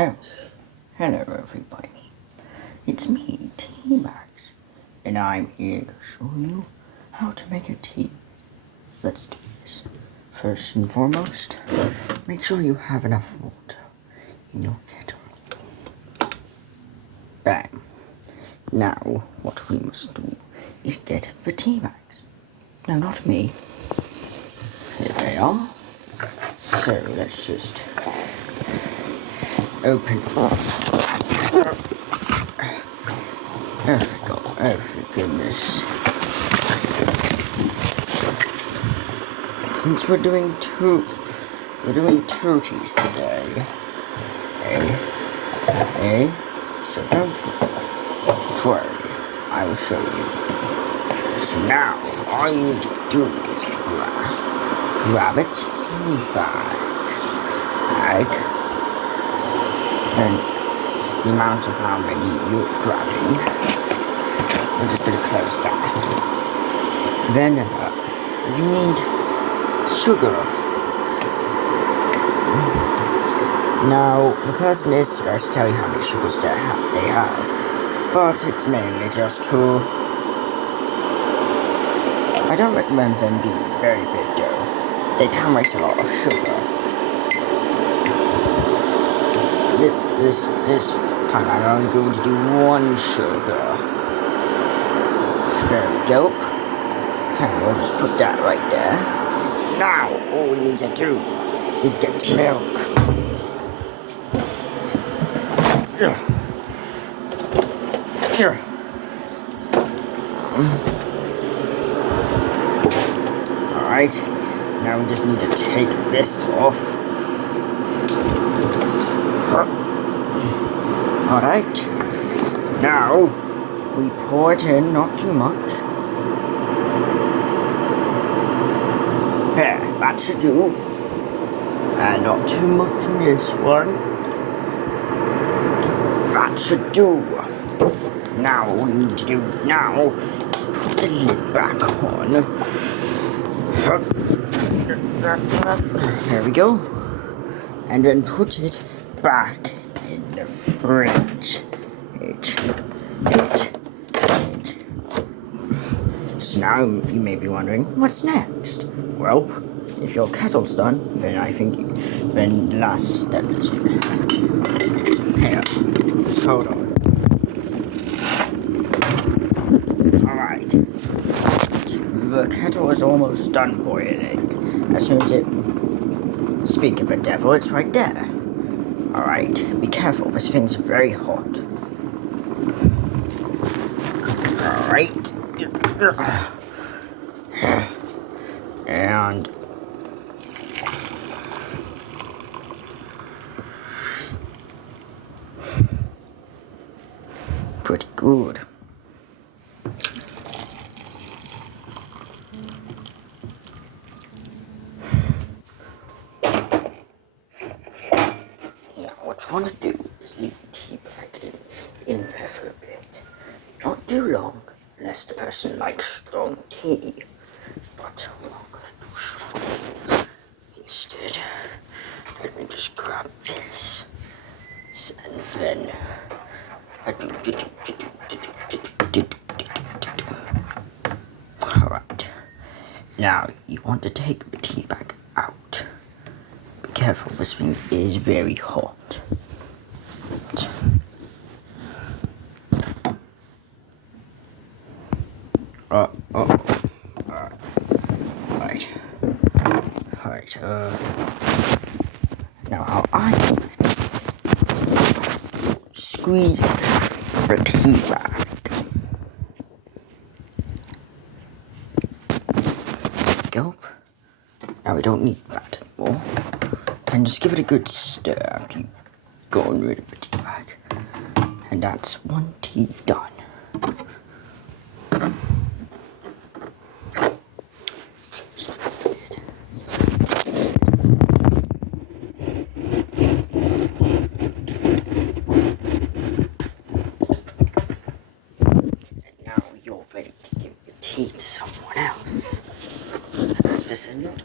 Oh, hello everybody. It's me, Teabags, and I'm here to show you how to make a tea. Let's do this. First and foremost, make sure you have enough water in your kettle. Bam. Now, what we must do is get the tea bags. No, not me. Here they are. So, let's just open up. There we go. Oh, for goodness. Since we're doing two teas today. So don't worry. I will show you. So now, all you need to do is grab it in the bag, and the amount of how many you're grabbing. I'm just going to close that. Then you need sugar. Now the person is supposed to tell you how many sugars they have, but it's mainly just to. I don't recommend them being very big though. They can waste a lot of sugar. This time I'm only going to do one sugar. There we go. Okay, we'll just put that right there. Now, all we need to do is get milk. Alright, now we just need to take this off. Alright, now we pour it in, not too much. There, that should do. And not too much in this one. That should do. Now all we need to do now is put the lid back on. There we go. And then put it back in the fridge. So now you may be wondering, what's next? Well, if your kettle's done, then I think then the last step is here. Hold on. Alright. The kettle is almost done boiling. As soon as it... Speak of the devil, it's right there. Alright, be careful, this thing's very hot. Alright. And... pretty good. Now what you want to do is leave the tea bag in there for a bit. Not too long, unless the person likes strong tea. But we're not going to do strong tea. Instead, let me just grab this. And then... Alright. Now, you want to take the tea bag out. Be careful, this thing is very hot. Alright, now how I do it, squeeze the tea bag. Go. Now we don't need that anymore. And just give it a good stir after you've gotten rid of the tea bag. And that's one tea done. Ready to give the tea to someone else. This is not